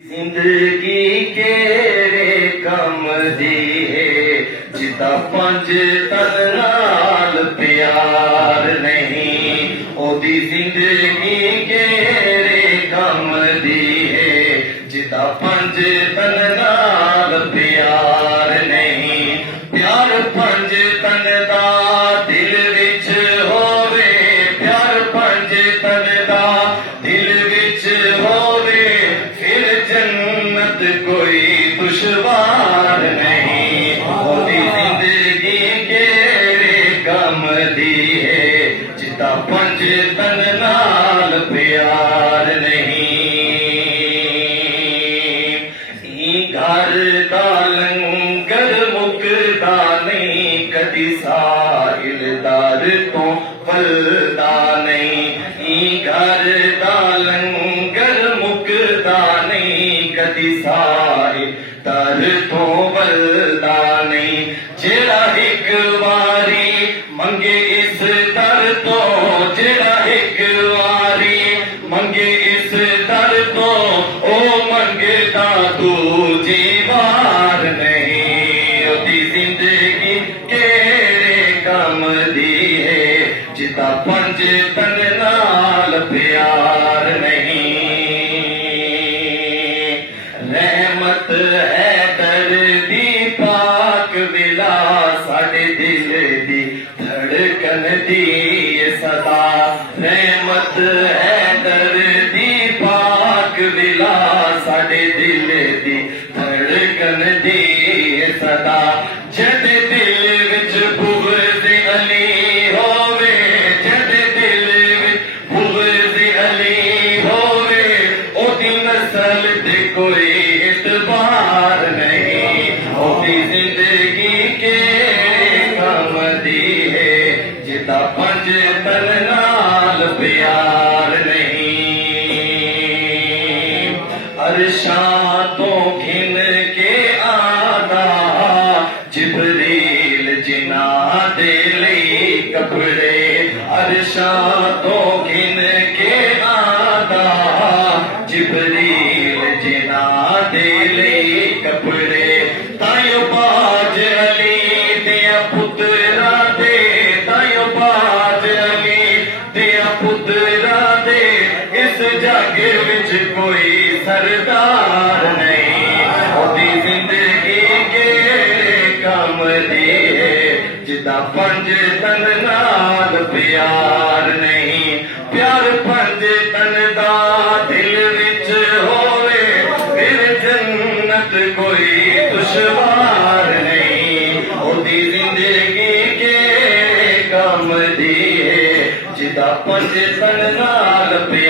जिंदगी केरे कम दी है जिदा पंज तन नाल प्यार नहीं ओदी जिंदगी केरे कम दी है जिदा पंज तन नाल प्यार नहीं प्यार पंज तन दा दिल विच होवे प्यार पंज तन दा दिल विच होवे फिर जन्नत कोई दुश्वार नहीं ओदी जिंदगी केरे कम दी है जिदा पंज तन नाल प्यार नहीं घर दा लंगर मुकदा नहीं कदी साहिलदार तो फलदा नहीं घर दा लंगर मुकदा नहीं कदी साहिलदार तो फलदा नहीं जेड़ा एक वारी मंगे इस दर तो जेड़ा एक वारी मंगे इस दर तो ओ मंगता दूजी बार नहीं ओदी जिंदगी केरे कम दी है जिदा पंज तन नाल प्यार नहीं रहमत है दर्दी पाक विला साडे दिल दी धड़कन दी सदा रहमत है दर्दी पाक विला साडे दिल दी धड़कन दी सदा जद दिल विच बुग़्ज़ अली होवे जद दिल विच बुग़्ज़ अली होवे ओदी नस्ल ते कोई इतबार नहीं ओदी जिंदगी के कम दी है जिदा पंज तन नाल प्यार नहीं अरशां तो घिन के आदा जिब्रील जिना दे लई कपड़े अरशां तो घिन के आदा जिब्रील जिना दे लई कपड़े तायो बाज अली दिया पुत्रा दे तायो बाज अली दिया पुत्रा दे इस जग विच कोई सरदार नहीं ओदी जिंदगी केरे कम दी है जिदा पंज तन नाल प्यार नहीं प्यार पंज तन दा दिल विच होवे फिर जन्नत कोई दुश्वार नहीं ओदी जिंदगी केरे कम दी है जिदा पंज तन नाल प्यार